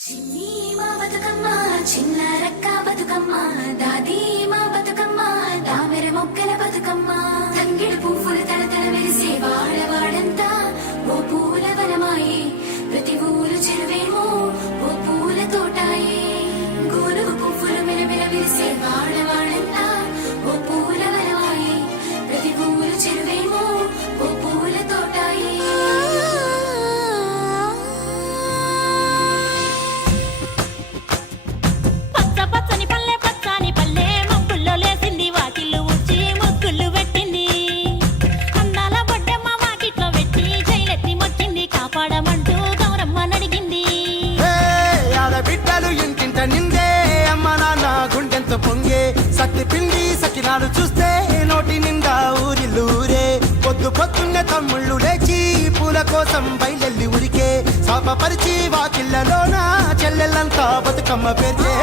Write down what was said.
చిన్ని మా బతుకమ్మ చిన్నారక్క బతుకమ్మ దాది మా బతుకమ్మ దామెర మొక్కల బతుకమ్మ తంగిడు పువ్వులు తలతల మెరిసే వాడవాడంతా ఓ పూల వనమాయే ప్రతి ఊరు చెరువేమో ఓ పూల తోటాయే గోలుగు పువ్వులు మెలమెల మెరిసే వాడవాడంతా ఓ పూల వనమాయే ప్రతి ఊరు చెరువేమో ఓ పూల తోటాయే సత్తి పిండి సకినాలు చూస్తే నోటి నిండా ఊరిల్లూరే పొద్దు పొద్దున్నే తమ్ముళ్ళు లేచి పూల కోసం బయలెల్లి ఉరికే శాపపరిచి వాకిళ్ళలోన చెల్లెళ్ళంతా బతుకమ్మ పేర్చే